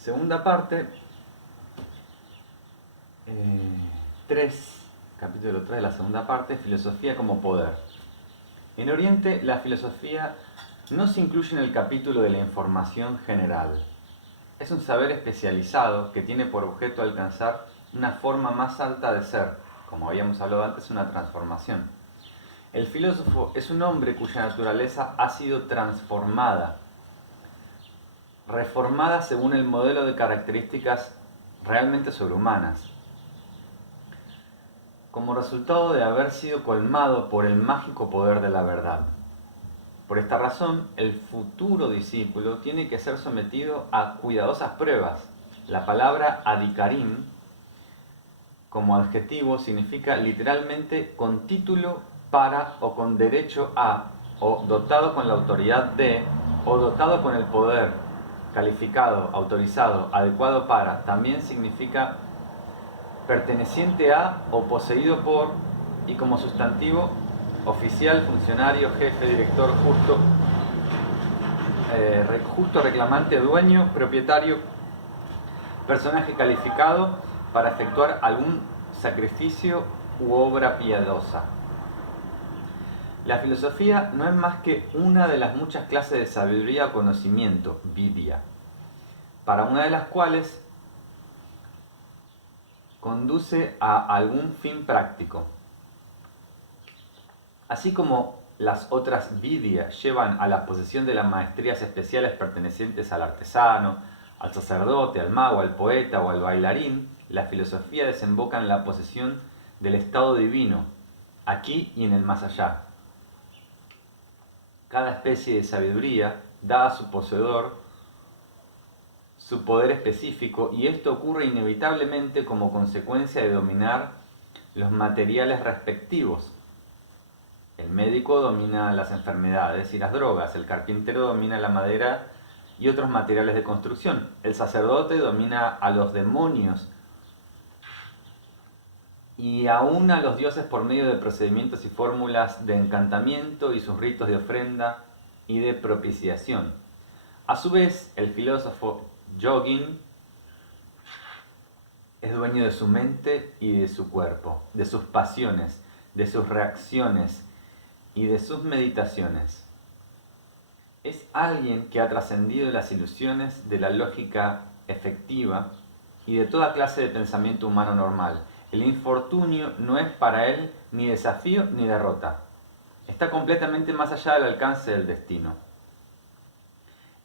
Segunda parte, 3, capítulo 3 de la segunda parte, filosofía como poder. En Oriente, la filosofía no se incluye en el capítulo de la información general. Es un saber especializado que tiene por objeto alcanzar una forma más alta de ser, como habíamos hablado antes, una transformación. El filósofo es un hombre cuya naturaleza ha sido transformada, reformada según el modelo de características realmente sobrehumanas, como resultado de haber sido colmado por el mágico poder de la verdad. Por esta razón, el futuro discípulo tiene que ser sometido a cuidadosas pruebas. La palabra adhikarim, como adjetivo, significa literalmente con título para o con derecho a, o dotado con la autoridad de, o dotado con el poder, calificado, autorizado, adecuado para. También significa perteneciente a o poseído por, y como sustantivo, oficial, funcionario, jefe, director, justo, reclamante, dueño, propietario, personaje calificado para efectuar algún sacrificio u obra piadosa. La filosofía no es más que una de las muchas clases de sabiduría o conocimiento, vidya, para una de las cuales conduce a algún fin práctico. Así como las otras vidyas llevan a la posesión de las maestrías especiales pertenecientes al artesano, al sacerdote, al mago, al poeta o al bailarín, la filosofía desemboca en la posesión del estado divino, aquí y en el más allá. Cada especie de sabiduría da a su poseedor su poder específico, y esto ocurre inevitablemente como consecuencia de dominar los materiales respectivos. El médico domina las enfermedades y las drogas, el carpintero domina la madera y otros materiales de construcción, el sacerdote domina a los demonios y aún a los dioses por medio de procedimientos y fórmulas de encantamiento y sus ritos de ofrenda y de propiciación. A su vez, el filósofo yogin es dueño de su mente y de su cuerpo, de sus pasiones, de sus reacciones y de sus meditaciones. Es alguien que ha trascendido las ilusiones de la lógica efectiva y de toda clase de pensamiento humano normal. El infortunio no es para él ni desafío ni derrota. Está completamente más allá del alcance del destino.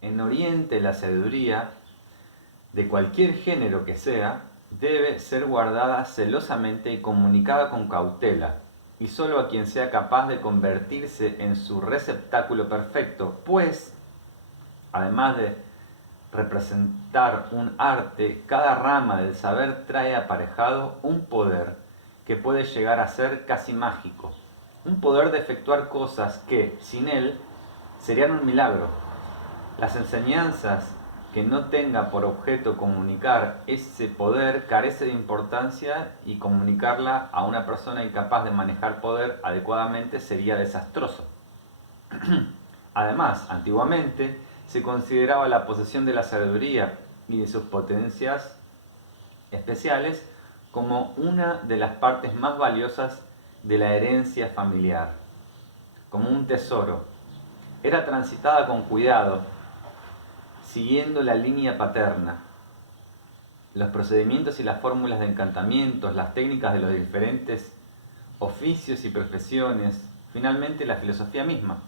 En Oriente, la sabiduría, de cualquier género que sea, debe ser guardada celosamente y comunicada con cautela, y solo a quien sea capaz de convertirse en su receptáculo perfecto, pues, además de representar un arte, cada rama del saber trae aparejado un poder que puede llegar a ser casi mágico, un poder de efectuar cosas que, sin él, serían un milagro. Las enseñanzas que no tenga por objeto comunicar ese poder carece de importancia, y comunicarla a una persona incapaz de manejar poder adecuadamente sería desastroso. Además, antiguamente se consideraba la posesión de la sabiduría y de sus potencias especiales como una de las partes más valiosas de la herencia familiar, como un tesoro. Era transitada con cuidado, siguiendo la línea paterna. Los procedimientos y las fórmulas de encantamientos, las técnicas de los diferentes oficios y profesiones, finalmente la filosofía misma.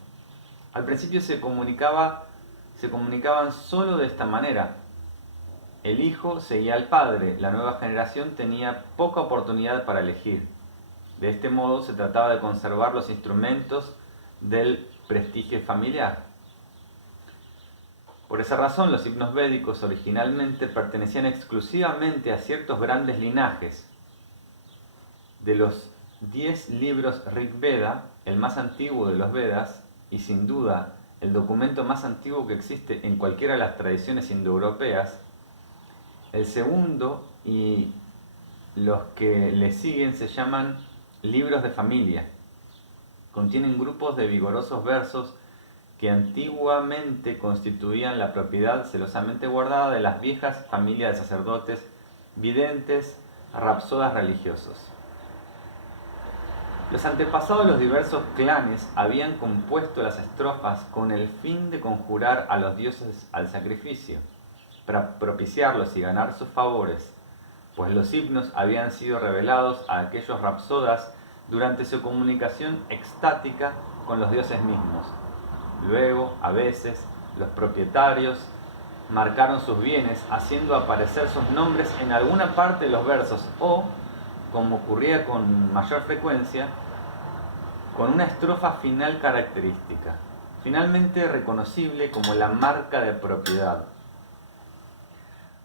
Al principio se comunicaban solo de esta manera. El hijo seguía al padre, la nueva generación tenía poca oportunidad para elegir. De este modo se trataba de conservar los instrumentos del prestigio familiar. Por esa razón, los himnos védicos originalmente pertenecían exclusivamente a ciertos grandes linajes. De los 10 libros Rig Veda, el más antiguo de los Vedas, y sin duda el documento más antiguo que existe en cualquiera de las tradiciones indoeuropeas, el segundo y los que le siguen se llaman libros de familia. Contienen grupos de vigorosos versos que antiguamente constituían la propiedad celosamente guardada de las viejas familias de sacerdotes, videntes, rapsodas religiosos. Los antepasados de los diversos clanes habían compuesto las estrofas con el fin de conjurar a los dioses al sacrificio, para propiciarlos y ganar sus favores, pues los himnos habían sido revelados a aquellos rapsodas durante su comunicación extática con los dioses mismos. Luego, a veces, los propietarios marcaron sus bienes haciendo aparecer sus nombres en alguna parte de los versos o, como ocurría con mayor frecuencia, con una estrofa final característica, finalmente reconocible como la marca de propiedad.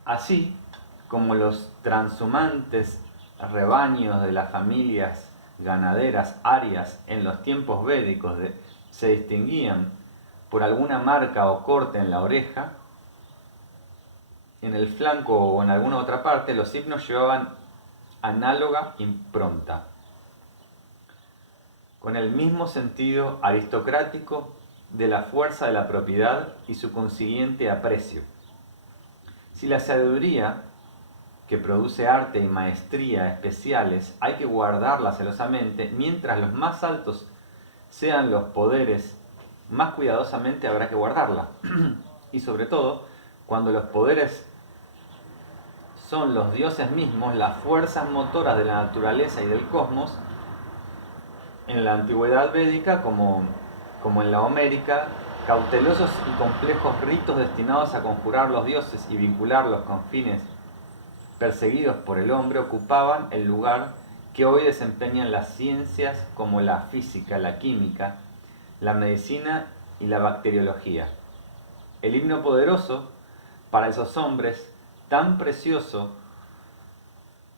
Así como los transhumantes rebaños de las familias ganaderas arias en los tiempos védicos se distinguían por alguna marca o corte en la oreja, en el flanco o en alguna otra parte, los himnos llevaban análoga impronta, con el mismo sentido aristocrático de la fuerza de la propiedad y su consiguiente aprecio. Si la sabiduría, que produce arte y maestría especiales, hay que guardarla celosamente, mientras los más altos sean los poderes, más cuidadosamente habrá que guardarla. Y sobre todo, cuando los poderes son los dioses mismos, las fuerzas motoras de la naturaleza y del cosmos, en la antigüedad védica como en la homérica, cautelosos y complejos ritos destinados a conjurar los dioses y vincularlos con fines perseguidos por el hombre ocupaban el lugar que hoy desempeñan las ciencias como la física, la química, la medicina y la bacteriología. El himno poderoso, para esos hombres, tan precioso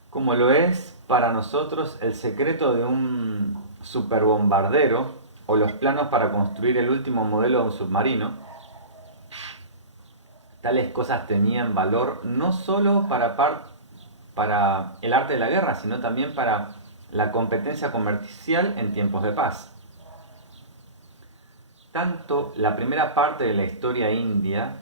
como lo es para nosotros el secreto de un superbombardero o los planos para construir el último modelo de un submarino, tales cosas tenían valor no solo para el arte de la guerra, sino también para la competencia comercial en tiempos de paz. Tanto la primera parte de la historia india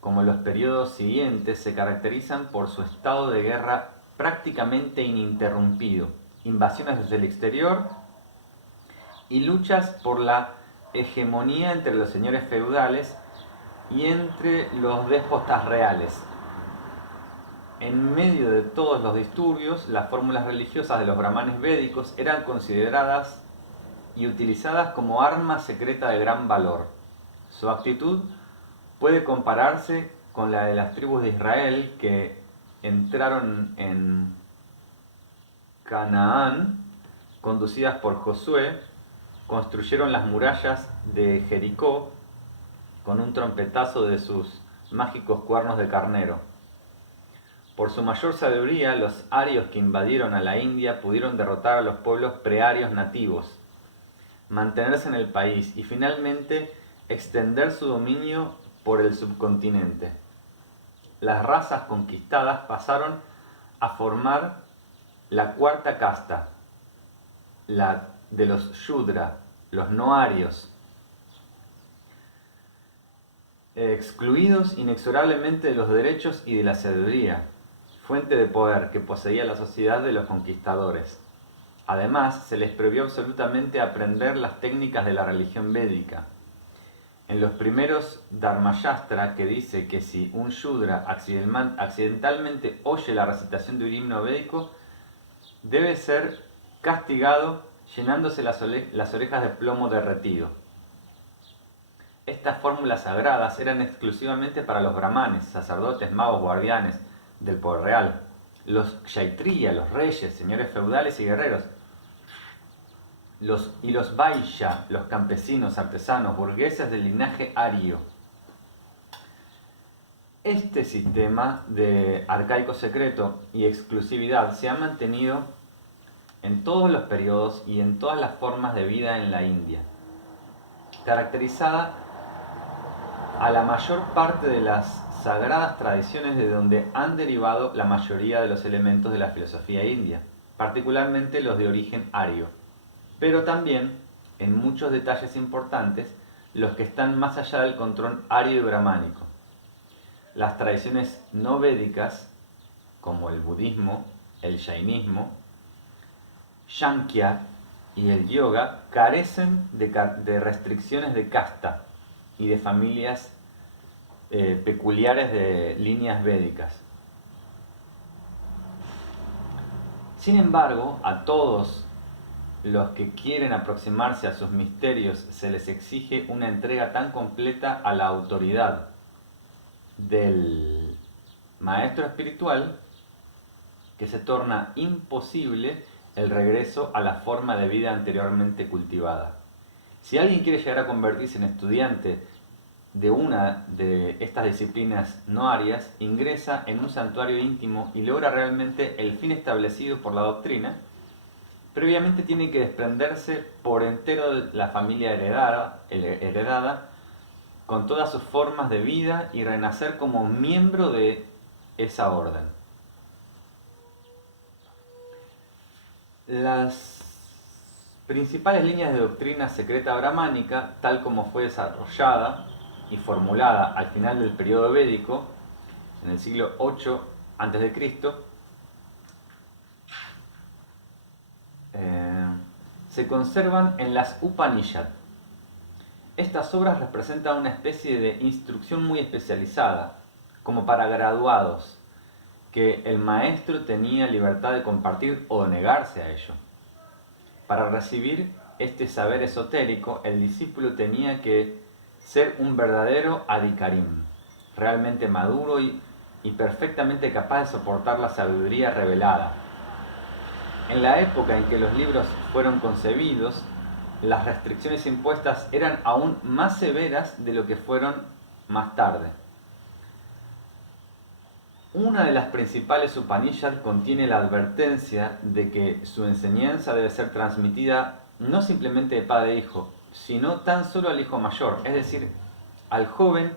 como los periodos siguientes se caracterizan por su estado de guerra prácticamente ininterrumpido, invasiones desde el exterior y luchas por la hegemonía entre los señores feudales y entre los déspotas reales. En medio de todos los disturbios, las fórmulas religiosas de los brahmanes védicos eran consideradas y utilizadas como arma secreta de gran valor. Su actitud puede compararse con la de las tribus de Israel que entraron en Canaán, conducidas por Josué, construyeron las murallas de Jericó con un trompetazo de sus mágicos cuernos de carnero. Por su mayor sabiduría, los arios que invadieron a la India pudieron derrotar a los pueblos prearios nativos, mantenerse en el país y finalmente extender su dominio por el subcontinente. Las razas conquistadas pasaron a formar la cuarta casta, la de los Shudra, los no arios, excluidos inexorablemente de los derechos y de la sabiduría, fuente de poder que poseía la sociedad de los conquistadores. Además, se les prohibió absolutamente aprender las técnicas de la religión védica. En los primeros Dharmayastra, que dice que si un Shudra accidentalmente oye la recitación de un himno védico, debe ser castigado llenándose las orejas de plomo derretido. Estas fórmulas sagradas eran exclusivamente para los brahmanes, sacerdotes, magos, guardianes del poder real, los kshatriya, los reyes, señores feudales y guerreros, los vaishya, los campesinos, artesanos, burgueses del linaje ario. Este sistema de arcaico secreto y exclusividad se ha mantenido en todos los periodos y en todas las formas de vida en la India, caracterizada a la mayor parte de las sagradas tradiciones de donde han derivado la mayoría de los elementos de la filosofía india, particularmente los de origen ario, pero también, en muchos detalles importantes, los que están más allá del control ario y brahmánico. Las tradiciones no védicas, como el budismo, el jainismo, Shankya y el yoga, carecen de restricciones de casta y de familias peculiares de líneas védicas. Sin embargo, a todos los que quieren aproximarse a sus misterios se les exige una entrega tan completa a la autoridad del maestro espiritual que se torna imposible el regreso a la forma de vida anteriormente cultivada. Si alguien quiere llegar a convertirse en estudiante de una de estas disciplinas no arias, ingresa en un santuario íntimo y logra realmente el fin establecido por la doctrina, previamente tiene que desprenderse por entero de la familia heredada con todas sus formas de vida y renacer como miembro de esa orden. Las principales líneas de doctrina secreta brahmánica, tal como fue desarrollada y formulada al final del periodo védico, en el siglo VIII a.C., se conservan en las Upanishad. Estas obras representan una especie de instrucción muy especializada, como para graduados, que el maestro tenía libertad de compartir o de negarse a ello. Para recibir este saber esotérico, el discípulo tenía que ser un verdadero adhikarim, realmente maduro y perfectamente capaz de soportar la sabiduría revelada. En la época en que los libros fueron concebidos, las restricciones impuestas eran aún más severas de lo que fueron más tarde. Una de las principales Upanishad contiene la advertencia de que su enseñanza debe ser transmitida no simplemente de padre a hijo, sino tan solo al hijo mayor, es decir, al joven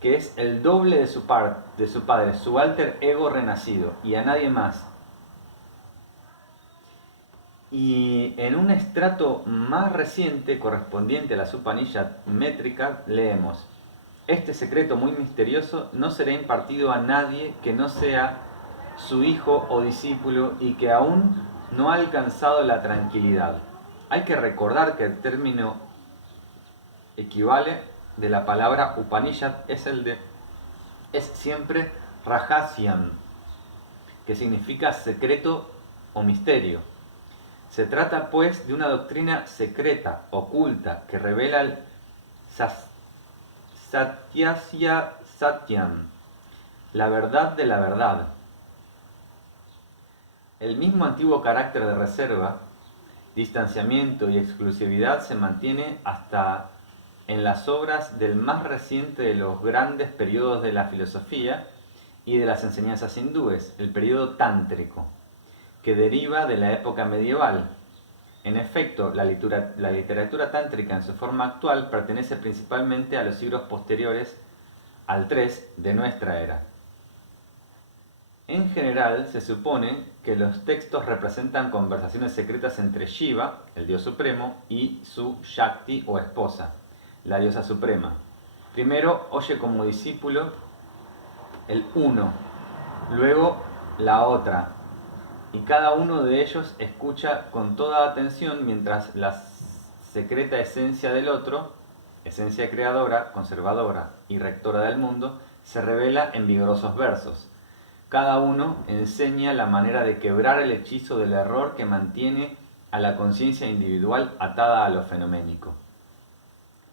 que es el doble de su padre, su alter ego renacido, y a nadie más. Y en un estrato más reciente, correspondiente a las Upanishad métricas, leemos: este secreto muy misterioso no será impartido a nadie que no sea su hijo o discípulo y que aún no ha alcanzado la tranquilidad. Hay que recordar que el término equivale de la palabra Upanishad es siempre Rahasyam, que significa secreto o misterio. Se trata pues de una doctrina secreta, oculta, que revela el Satyasya Satyam, la verdad de la verdad. El mismo antiguo carácter de reserva, distanciamiento y exclusividad se mantiene hasta en las obras del más reciente de los grandes periodos de la filosofía y de las enseñanzas hindúes, el periodo tántrico, que deriva de la época medieval. En efecto, la literatura tántrica en su forma actual pertenece principalmente a los siglos posteriores al 3 de nuestra era. En general, se supone que los textos representan conversaciones secretas entre Shiva, el dios supremo, y su Shakti o esposa, la diosa suprema. Primero oye como discípulo el uno, luego la otra, y cada uno de ellos escucha con toda atención mientras la secreta esencia del otro, esencia creadora, conservadora y rectora del mundo, se revela en vigorosos versos. Cada uno enseña la manera de quebrar el hechizo del error que mantiene a la conciencia individual atada a lo fenoménico.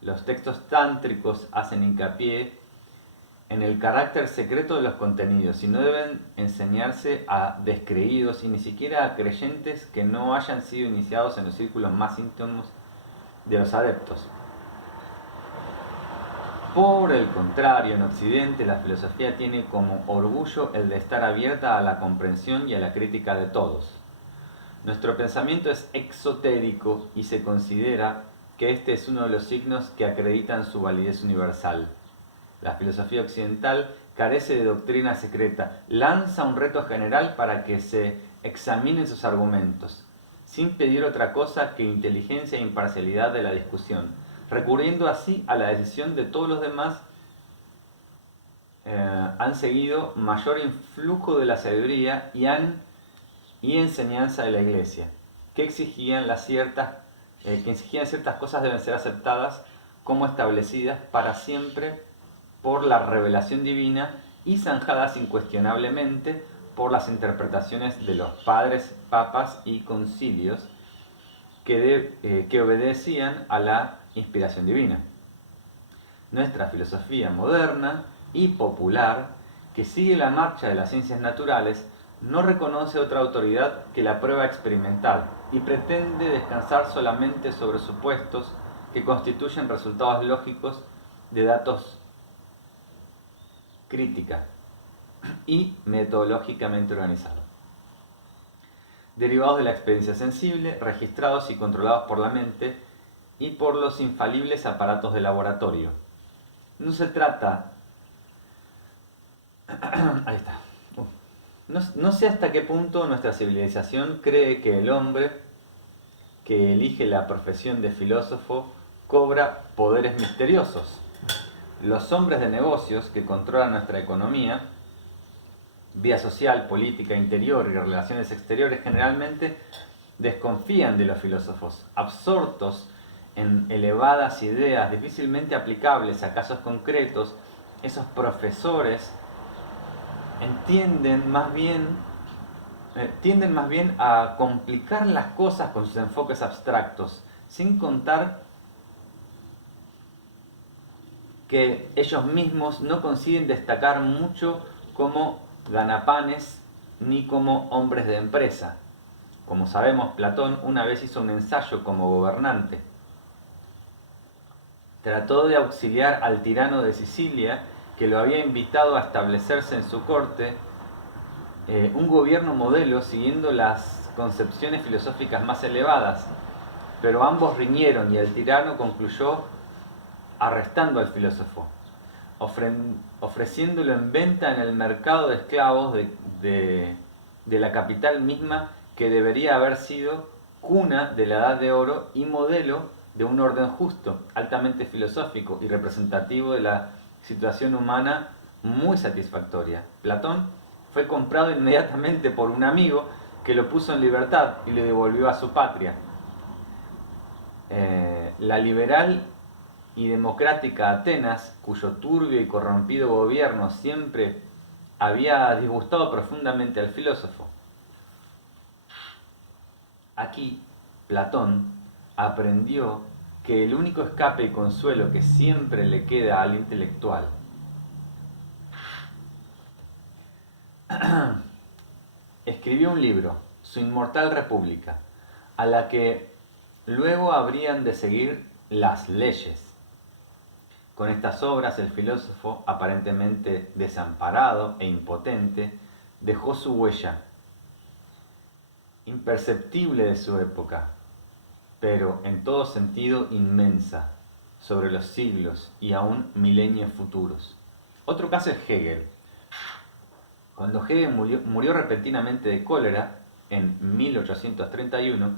Los textos tántricos hacen hincapié en el carácter secreto de los contenidos y no deben enseñarse a descreídos y ni siquiera a creyentes que no hayan sido iniciados en los círculos más íntimos de los adeptos. Por el contrario, en Occidente la filosofía tiene como orgullo el de estar abierta a la comprensión y a la crítica de todos. Nuestro pensamiento es exotérico y se considera que este es uno de los signos que acreditan su validez universal. La filosofía occidental carece de doctrina secreta, lanza un reto general para que se examinen sus argumentos, sin pedir otra cosa que inteligencia e imparcialidad de la discusión. recurriendo así a la decisión de todos los demás. Han seguido mayor influjo de la sabiduría y enseñanza de la Iglesia, que exigían ciertas cosas deben ser aceptadas como establecidas para siempre por la revelación divina y zanjadas incuestionablemente por las interpretaciones de los padres, papas y concilios que obedecían a la inspiración divina. Nuestra filosofía moderna y popular, que sigue la marcha de las ciencias naturales, no reconoce otra autoridad que la prueba experimental y pretende descansar solamente sobre supuestos que constituyen resultados lógicos de datos crítica y metodológicamente organizados, derivados de la experiencia sensible, registrados y controlados por la mente y por los infalibles aparatos de laboratorio. No se trata... Ahí está. No sé hasta qué punto nuestra civilización cree que el hombre que elige la profesión de filósofo cobra poderes misteriosos. Los hombres de negocios que controlan nuestra economía, vía social, política, interior y relaciones exteriores generalmente desconfían de los filósofos, absortos en elevadas ideas difícilmente aplicables a casos concretos. Esos profesores tienden más bien a complicar las cosas con sus enfoques abstractos, sin contar que ellos mismos no consiguen destacar mucho como ganapanes ni como hombres de empresa. Como sabemos, Platón una vez hizo un ensayo como gobernante. Trató de auxiliar al tirano de Sicilia, que lo había invitado a establecerse en su corte, un gobierno modelo siguiendo las concepciones filosóficas más elevadas, pero ambos riñeron y el tirano concluyó arrestando al filósofo, ofreciéndolo en venta en el mercado de esclavos de la capital misma, que debería haber sido cuna de la Edad de Oro y modelo de un orden justo, altamente filosófico y representativo de la situación humana muy satisfactoria. Platón fue comprado inmediatamente por un amigo que lo puso en libertad y le devolvió a su patria. La liberal y democrática Atenas, cuyo turbio y corrompido gobierno siempre había disgustado profundamente al filósofo. Aquí, Platón aprendió que el único escape y consuelo que siempre le queda al intelectual escribió un libro, Su inmortal República, a la que luego habrían de seguir las leyes. Con estas obras el filósofo, aparentemente desamparado e impotente, dejó su huella, imperceptible de su época, pero en todo sentido inmensa, sobre los siglos y aún milenios futuros. Otro caso es Hegel. Cuando Hegel murió repentinamente de cólera en 1831,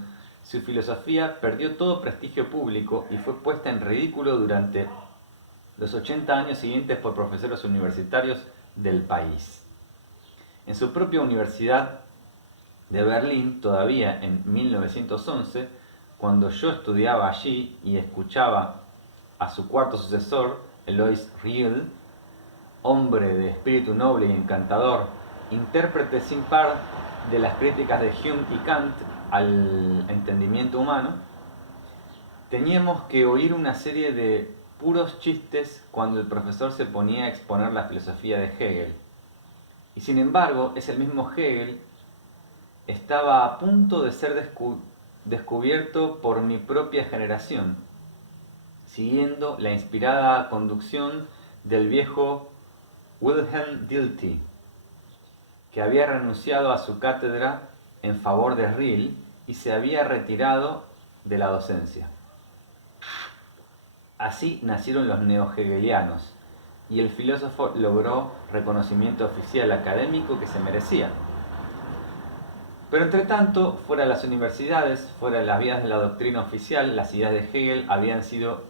su filosofía perdió todo prestigio público y fue puesta en ridículo durante los 80 años siguientes por profesores universitarios del país. En su propia universidad de Berlín, todavía en 1911, cuando yo estudiaba allí y escuchaba a su cuarto sucesor, Alois Riel, hombre de espíritu noble y encantador, intérprete sin par de las críticas de Hume y Kant al entendimiento humano, teníamos que oír una serie de puros chistes cuando el profesor se ponía a exponer la filosofía de Hegel. Y sin embargo, es el mismo Hegel estaba a punto de ser descubierto por mi propia generación, siguiendo la inspirada conducción del viejo Wilhelm Dilthey, que había renunciado a su cátedra en favor de Riel y se había retirado de la docencia. Así nacieron los neo-hegelianos, y el filósofo logró reconocimiento oficial académico que se merecía. Pero entre tanto, fuera de las universidades, fuera de las vías de la doctrina oficial, las ideas de Hegel habían sido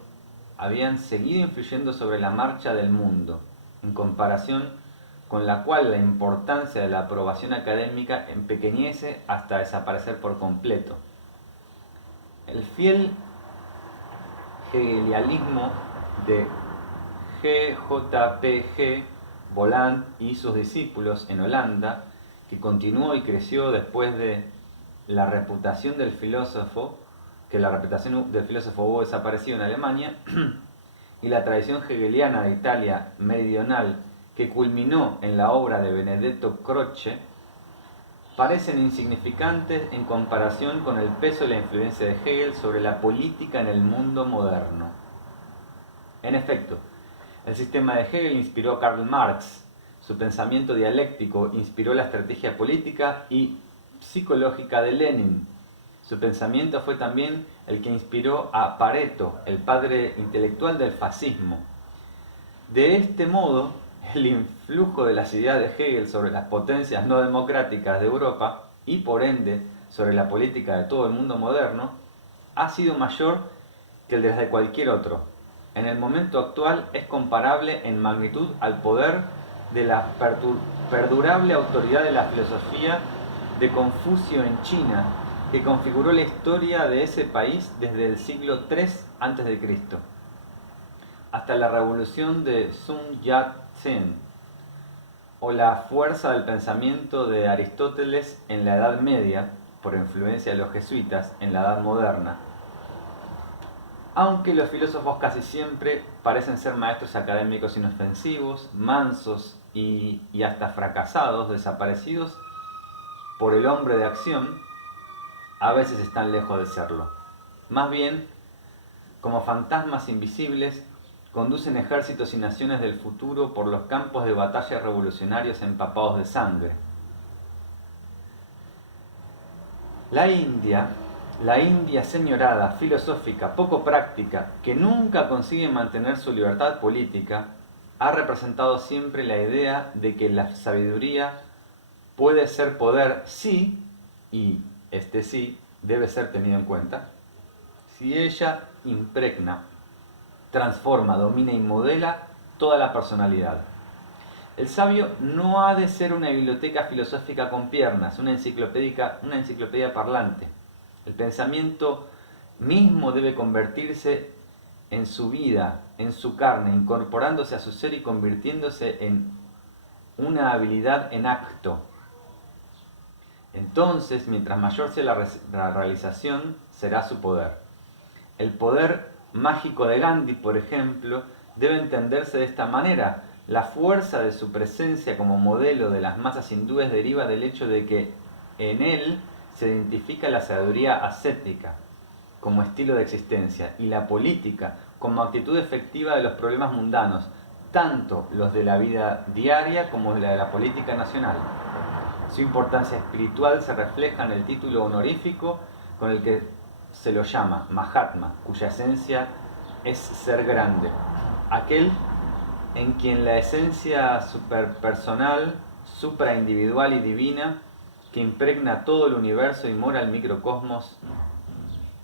habían seguido influyendo sobre la marcha del mundo, en comparación con la cual la importancia de la aprobación académica empequeñece hasta desaparecer por completo. El fiel hegelianismo de G.J.P.G. Bolland y sus discípulos en Holanda, que continuó y creció después de la reputación del filósofo, que la reputación del filósofo hubo desaparecido en Alemania, y la tradición hegeliana de Italia meridional, que culminó en la obra de Benedetto Croce, parecen insignificantes en comparación con el peso y la influencia de Hegel sobre la política en el mundo moderno. En efecto, el sistema de Hegel inspiró a Karl Marx, su pensamiento dialéctico inspiró la estrategia política y psicológica de Lenin. Su pensamiento fue también el que inspiró a Pareto, el padre intelectual del fascismo. De este modo, el influjo de las ideas de Hegel sobre las potencias no democráticas de Europa y por ende sobre la política de todo el mundo moderno ha sido mayor que el de cualquier otro. En el momento actual es comparable en magnitud al poder de la perdurable autoridad de la filosofía de Confucio en China, que configuró la historia de ese país desde el siglo III a.C. hasta la revolución de Sun Yat-sen, o la fuerza del pensamiento de Aristóteles en la Edad Media, por influencia de los jesuitas en la Edad Moderna. Aunque los filósofos casi siempre parecen ser maestros académicos inofensivos, mansos y hasta fracasados, desaparecidos por el hombre de acción, a veces están lejos de serlo. Más bien, como fantasmas invisibles, conducen ejércitos y naciones del futuro por los campos de batalla revolucionarios empapados de sangre. La India señorada, filosófica, poco práctica, que nunca consigue mantener su libertad política, ha representado siempre la idea de que la sabiduría puede ser poder sí, y este sí debe ser tenido en cuenta, si ella impregna, transforma, domina y modela toda la personalidad. El sabio no ha de ser una biblioteca filosófica con piernas, una enciclopedia parlante. El pensamiento mismo debe convertirse en su vida, en su carne, incorporándose a su ser y convirtiéndose en una habilidad en acto. Entonces, mientras mayor sea la realización, será su poder. El poder mágico de Gandhi, por ejemplo, debe entenderse de esta manera. La fuerza de su presencia como modelo de las masas hindúes deriva del hecho de que en él se identifica la sabiduría ascética como estilo de existencia y la política como actitud efectiva de los problemas mundanos, tanto los de la vida diaria como la de la política nacional. Su importancia espiritual se refleja en el título honorífico con el que se lo llama Mahatma, cuya esencia es ser grande, aquel en quien la esencia superpersonal, supraindividual y divina, que impregna todo el universo y mora el microcosmos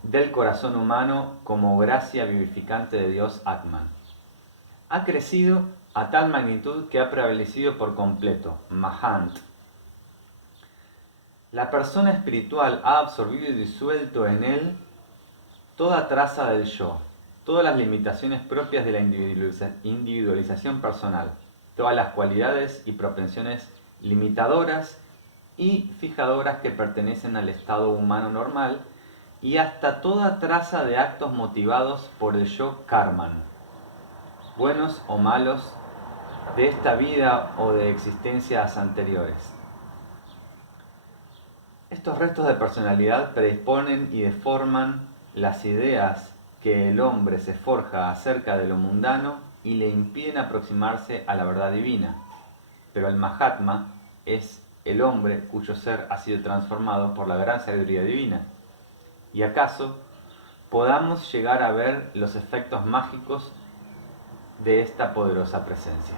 del corazón humano como gracia vivificante de Dios Atman. Ha crecido a tal magnitud que ha prevalecido por completo, Mahant. La persona espiritual ha absorbido y disuelto en él toda traza del yo, todas las limitaciones propias de la individualización personal, todas las cualidades y propensiones limitadoras y fijadoras que pertenecen al estado humano normal y hasta toda traza de actos motivados por el yo karman, buenos o malos, de esta vida o de existencias anteriores. Estos restos de personalidad predisponen y deforman las ideas que el hombre se forja acerca de lo mundano y le impiden aproximarse a la verdad divina. Pero el Mahatma es el hombre cuyo ser ha sido transformado por la gran sabiduría divina. ¿Y acaso podamos llegar a ver los efectos mágicos de esta poderosa presencia?